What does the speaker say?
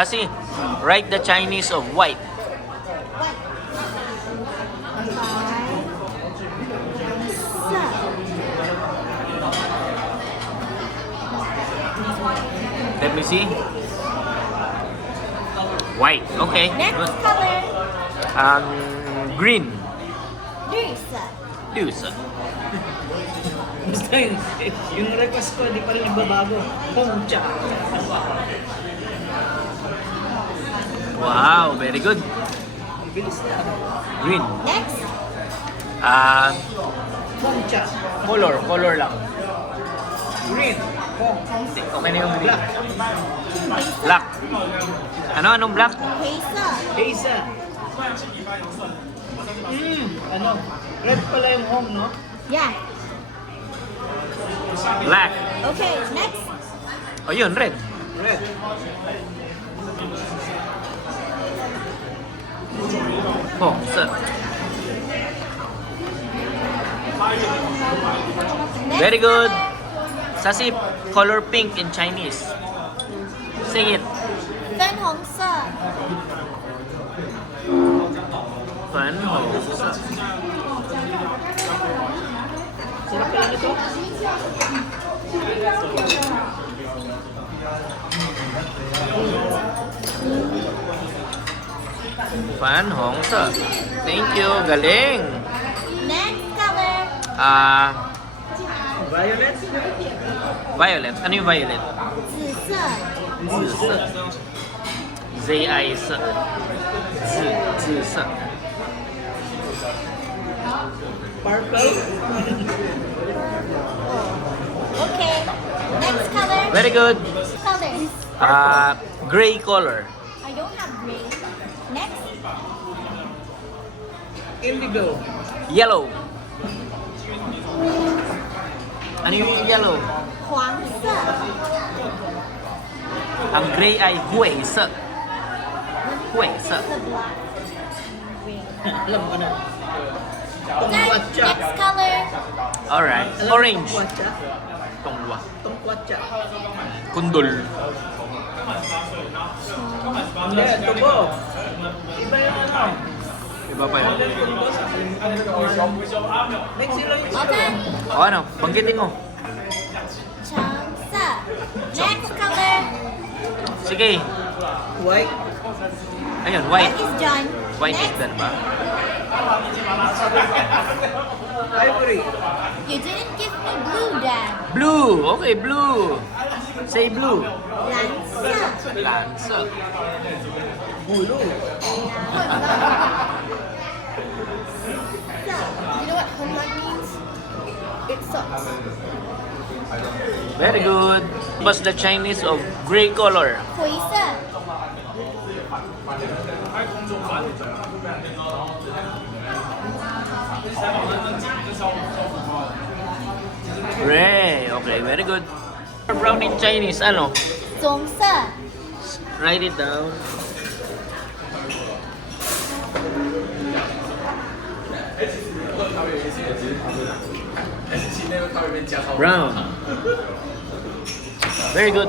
Kasi, write the Chinese of white. Let me see. White. Okay. Next Good. color. Green. 绿色。绿色. Basta yung request ko, hindi pa rin nagbabago. Pongcha. Wow, very good. Ang bilis na. Green. Next. Pongcha. Color lang. Green. Pong. Okay na yung green. Black. Black. Anong black? 黑色。 Haza. Ano? Red pala yung home, no? Yeah. Black. Okay, next. O yun, red. Red. Oh, sir. Next Very good. color. Sasi, color pink in Chinese. Sing it. 粉红色。粉红色. Sarap pala nito. Fan Hong Sa. Thank you. Galing. Next color. Violet. Violet. Ano yung violet? 紫色。紫色. Z-I-S. 紫色. Purple. Okay. Next color. Very good. Colors. Gray color. I don't have gray. Next. Indigo. Yellow. Ano yung yellow? 黄色。 Ang gray ay hui se. Hui se. The black. Green. Alam ko na. Then, Tongkwatcha. next color. Alright. Alam mo Orange. Tongkwatcha? Tongwa. Tongkwatcha. Kundol. Hindi, tubo. Iba yung ano. Iba pa yun. Next sila yung Okay. O ano? Banggitin mo. 橙色。Next color. Sige. white. Ayun, White white. is done. White is Next. done ba? Ivory. You didn't give me blue, Dad. Blue. Okay, blue. Say blue. 蓝色。蓝色. Blue. You know what homework means? It sucks. Very good. What's the Chinese of gray color? 灰色。 Gray. Okay, very good. Brown in Chinese, ano? 棕色。 Write it down. Brown. Very good.